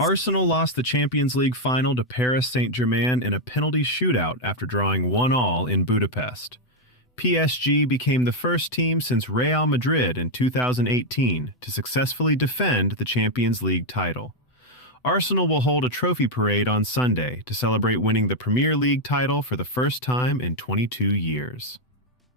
Arsenal lost the Champions League final to Paris Saint-Germain in a penalty shootout after drawing 1-1 in Budapest. PSG became the first team since Real Madrid in 2018 to successfully defend the Champions League title. Arsenal will hold a trophy parade on Sunday to celebrate winning the Premier League title for the first time in 22 years.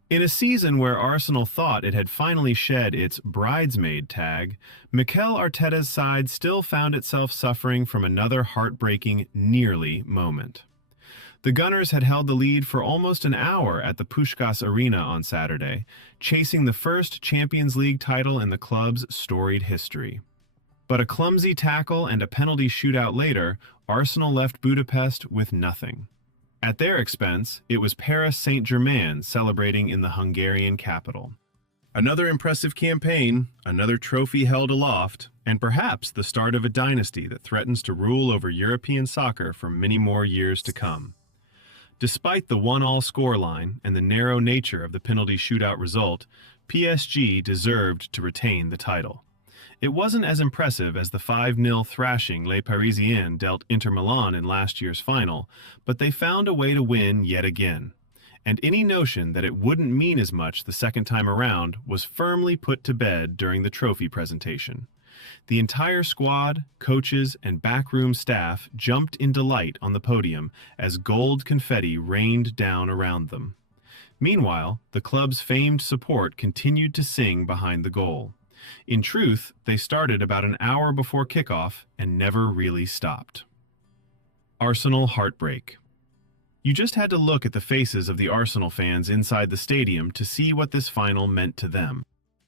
In a season where Arsenal thought it had finally shed its bridesmaid tag, Mikel Arteta's side still found itself suffering from another heartbreaking nearly moment. The Gunners had held the lead for almost an hour at the Puskás Arena on Saturday, chasing the first Champions League title in the club's storied history. But a clumsy tackle and a penalty shootout later, Arsenal left Budapest with nothing. At their expense, it was Paris Saint-Germain celebrating in the Hungarian capital. Another impressive campaign, another trophy held aloft, and perhaps the start of a dynasty that threatens to rule over European soccer for many more years to come. Despite the 1-1 scoreline and the narrow nature of the penalty shootout result, PSG deserved to retain the title. It wasn't as impressive as the 5-0 thrashing Les Parisiens dealt Inter Milan in last year's final, but they found a way to win yet again. And any notion that it wouldn't mean as much the second time around was firmly put to bed during the trophy presentation. The entire squad, coaches, and backroom staff jumped in delight on the podium as gold confetti rained down around them. Meanwhile, the club's famed support continued to sing behind the goal. In truth, they started about an hour before kickoff and never really stopped. Arsenal heartbreak. You just had to look at the faces of the Arsenal fans inside the stadium to see what this final meant to them.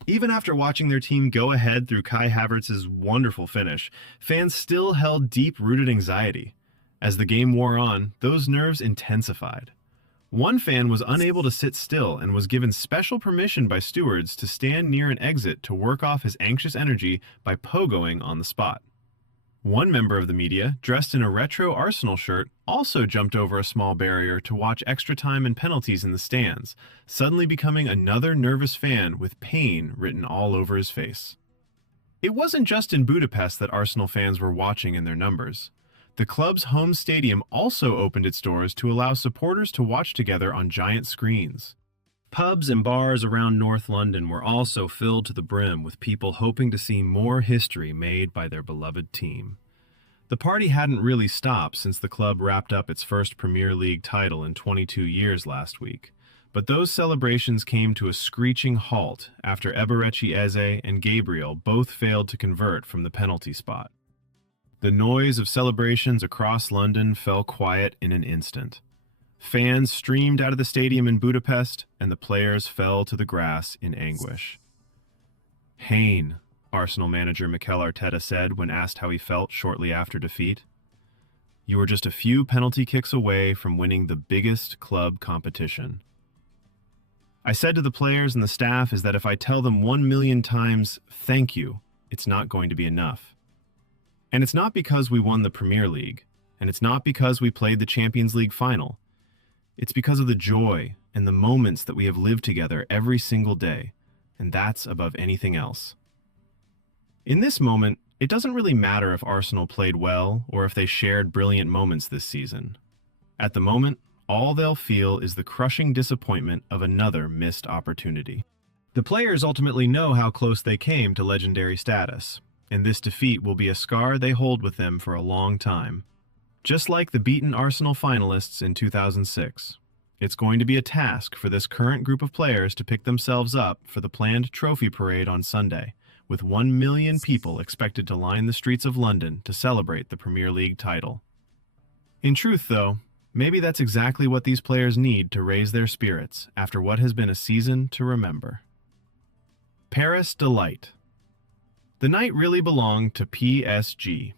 Even after watching their team go ahead through Kai Havertz's wonderful finish, fans still held deep-rooted anxiety. As the game wore on, those nerves intensified. One fan was unable to sit still and was given special permission by stewards to stand near an exit to work off his anxious energy by pogoing on the spot. One member of the media, dressed in a retro Arsenal shirt, also jumped over a small barrier to watch extra time and penalties in the stands, suddenly becoming another nervous fan with pain written all over his face. It wasn't just in Budapest that Arsenal fans were watching in their numbers. The club's home stadium also opened its doors to allow supporters to watch together on giant screens. Pubs and bars around North London were also filled to the brim with people hoping to see more history made by their beloved team. The party hadn't really stopped since the club wrapped up its first Premier League title in 22 years last week, but those celebrations came to a screeching halt after Eberechi Eze and Gabriel both failed to convert from the penalty spot. The noise of celebrations across London fell quiet in an instant. Fans streamed out of the stadium in Budapest, and the players fell to the grass in anguish. "Hayne," Arsenal manager Mikel Arteta said when asked how he felt shortly after defeat. "You were just a few penalty kicks away from winning the biggest club competition. I said to the players and the staff is that if I tell them 1,000,000 times thank you, it's not going to be enough. And it's not because we won the Premier League, and it's not because we played the Champions League final. It's because of the joy and the moments that we have lived together every single day, and that's above anything else." In this moment, it doesn't really matter if Arsenal played well or if they shared brilliant moments this season. At the moment, all they'll feel is the crushing disappointment of another missed opportunity. The players ultimately know how close they came to legendary status, and this defeat will be a scar they hold with them for a long time. Just like the beaten Arsenal finalists in 2006, it's going to be a task for this current group of players to pick themselves up for the planned trophy parade on Sunday, with 1,000,000 people expected to line the streets of London to celebrate the Premier League title. In truth, though, maybe that's exactly what these players need to raise their spirits after what has been a season to remember. Paris delight. The night really belonged to PSG.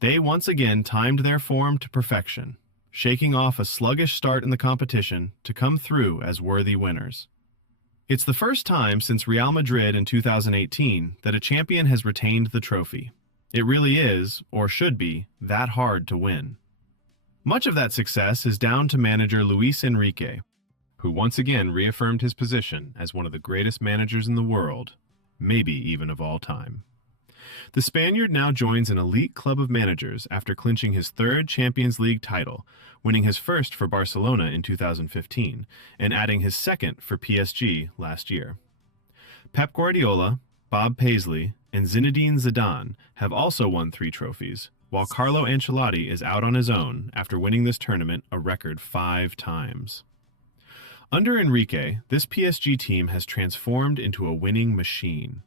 They once again timed their form to perfection, shaking off a sluggish start in the competition to come through as worthy winners. It's the first time since Real Madrid in 2018 that a champion has retained the trophy. It really is, or should be, that hard to win. Much of that success is down to manager Luis Enrique, who once again reaffirmed his position as one of the greatest managers in the world, maybe even of all time. The Spaniard now joins an elite club of managers after clinching his third Champions League title, winning his first for Barcelona in 2015, and adding his second for PSG last year. Pep Guardiola, Bob Paisley, and Zinedine Zidane have also won 3 trophies, while Carlo Ancelotti is out on his own after winning this tournament a record 5 times. Under Enrique, this PSG team has transformed into a winning machine.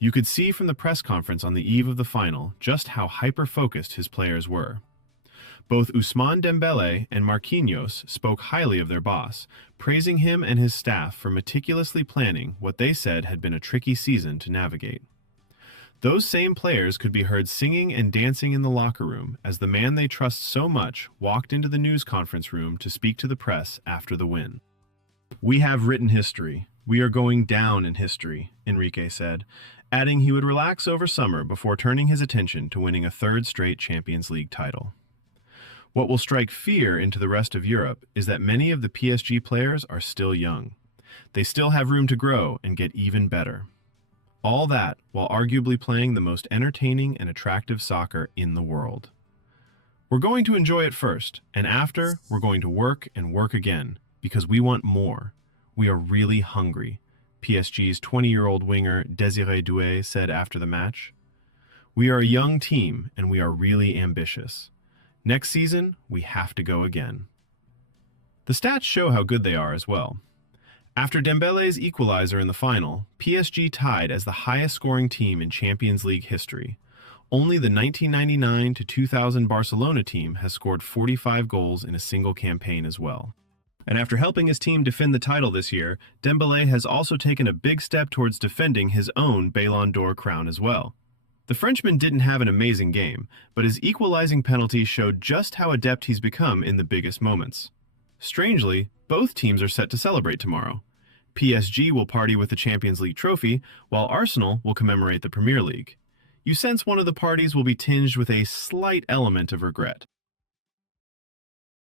You could see from the press conference on the eve of the final just how hyper-focused his players were. Both Ousmane Dembele and Marquinhos spoke highly of their boss, praising him and his staff for meticulously planning what they said had been a tricky season to navigate. Those same players could be heard singing and dancing in the locker room as the man they trust so much walked into the news conference room to speak to the press after the win. "We have written history. We are going down in history," Enrique said, adding he would relax over summer before turning his attention to winning a 3rd straight Champions League title. What will strike fear into the rest of Europe is that many of the PSG players are still young. They still have room to grow and get even better. All that while arguably playing the most entertaining and attractive soccer in the world. "We're going to enjoy it first, and after, we're going to work and work again, because we want more. We are really hungry," PSG's 20-year-old winger Désiré Doué said after the match. "We are a young team, and we are really ambitious. Next season, we have to go again." The stats show how good they are as well. After Dembele's equalizer in the final, PSG tied as the highest-scoring team in Champions League history. Only the 1999 to 2000 Barcelona team has scored 45 goals in a single campaign as well. And after helping his team defend the title this year, Dembele has also taken a big step towards defending his own Ballon d'Or crown as well. The Frenchman didn't have an amazing game, but his equalizing penalty showed just how adept he's become in the biggest moments. Strangely, both teams are set to celebrate tomorrow. PSG will party with the Champions League trophy, while Arsenal will commemorate the Premier League. You sense one of the parties will be tinged with a slight element of regret.